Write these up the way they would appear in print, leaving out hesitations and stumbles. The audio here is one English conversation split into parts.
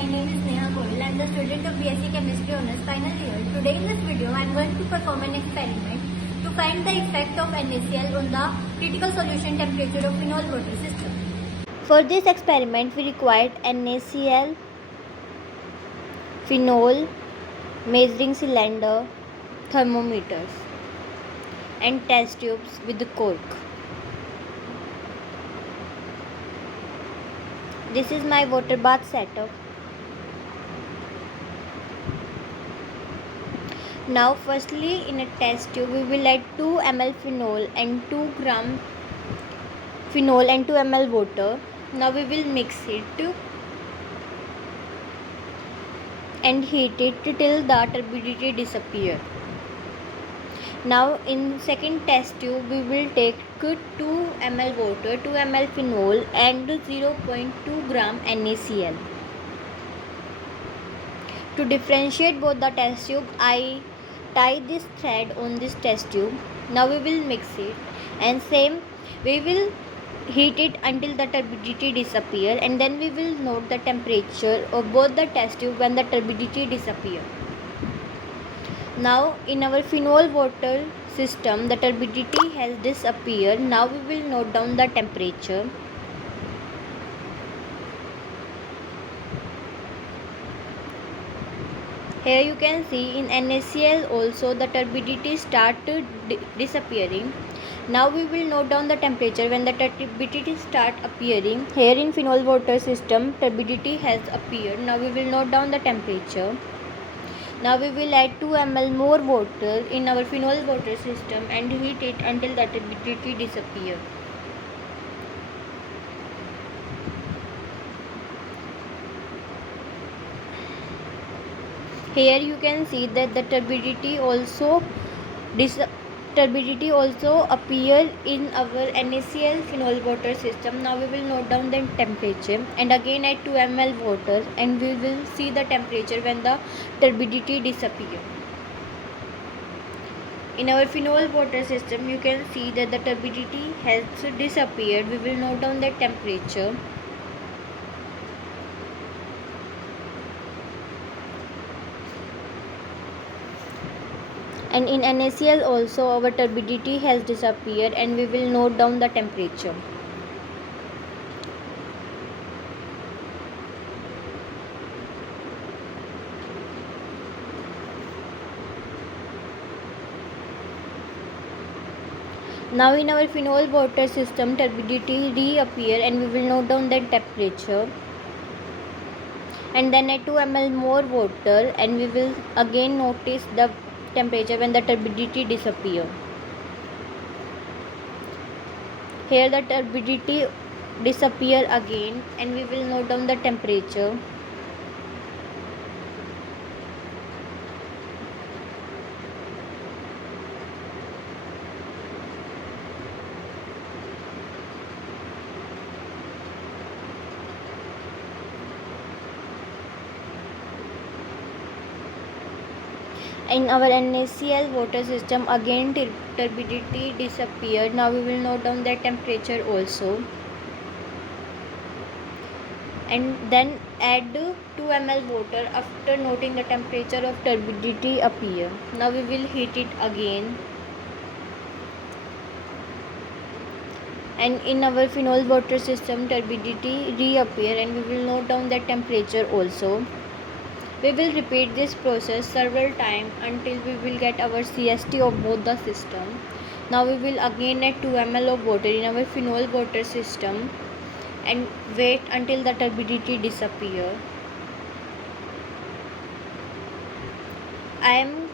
my name is Nacl. I am the student of BSc Chemistry Honours final year. Today in this video, I am going to perform an experiment to find the effect of NaCl on the critical solution temperature of phenol water system. For this experiment, we required NaCl, phenol, measuring cylinder, thermometers, and test tubes with the cork. This is my water bath setup. Now firstly, in a test tube we will add 2 ml phenol and 2 gram phenol and 2 ml water. Now we will mix it and heat it till the turbidity disappear. Now in second test tube we will take 2 ml water, 2 ml phenol and 0.2 gram NaCl. To differentiate both the test tube, I tie this thread on this test tube. Now we will mix it and same we will heat it until the turbidity disappear, and then we will note the temperature of both the test tube when the turbidity disappear. Now in our phenol water system the turbidity has disappeared. Now we will note down the temperature. Here you can see in NaCl also the turbidity start disappearing. Now we will note down the temperature when the turbidity start appearing. Here in phenol water system turbidity has appeared. Now we will note down the temperature. Now we will add 2 ml more water in our phenol water system and heat it until the turbidity disappears. Here you can see that the turbidity also appear in our NaCl phenol water system. Now we will note down the temperature and again add 2 ml water and we will see the temperature when the turbidity disappear. In our phenol water system you can see that the turbidity has disappeared. We will note down the temperature. And in NaCl also our turbidity has disappeared and we will note down the temperature. Now in our phenol water system turbidity reappear and we will note down the temperature. And then add 2 ml more water and we will again notice the temperature when the turbidity disappear. Here the turbidity disappear again and we will note down the temperature. In our NaCl water system again turbidity disappeared. Now we will note down the temperature also and then add 2 ml water after noting the temperature of turbidity appear. Now we will heat it again and in our phenol water system turbidity reappear and we will note down the temperature also. We will repeat this process several times until we will get our CST of both the system. Now we will again add 2 ml of water in our phenol water system and wait until the turbidity disappear. I am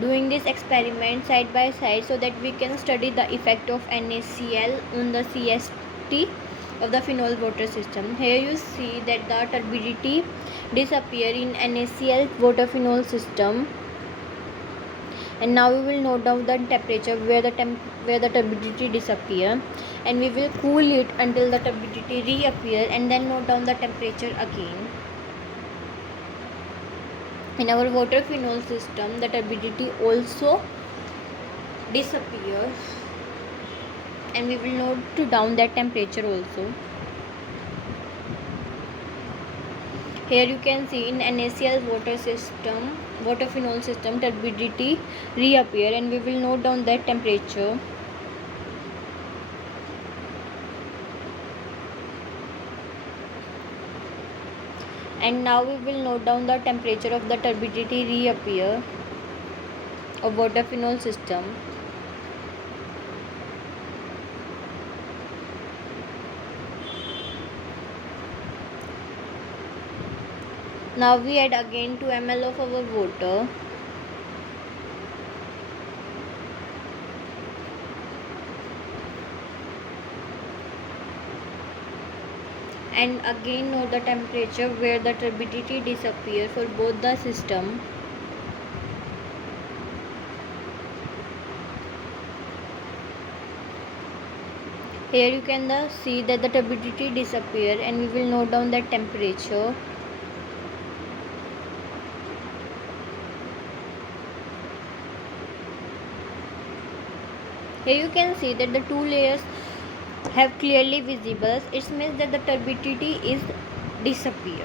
doing this experiment side by side so that we can study the effect of NaCl on the CST of the phenol water system. Here you see that the turbidity disappear in NaCl water phenol system and now we will note down the temperature where the turbidity disappear and we will cool it until the turbidity reappear and then note down the temperature again. In our water phenol system the turbidity also disappears and we will note down that temperature also. Here you can see in NaCl water phenol system, turbidity reappear, and we will note down that temperature. And now we will note down the temperature of the turbidity reappear of water phenol system. Now we add again 2 ml of our water. And again note the temperature where the turbidity disappear for both the system. Here you can see that the turbidity disappear, and we will note down that temperature. Here you can see that the two layers have clearly visible. It means that the turbidity is disappear.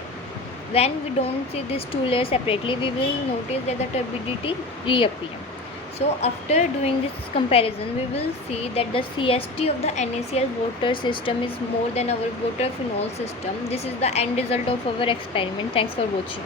When we don't see these two layers separately, we will notice that the turbidity reappear. So after doing this comparison, we will see that the CST of the NaCl water system is more than our water phenol system. This is the end result of our experiment. Thanks for watching.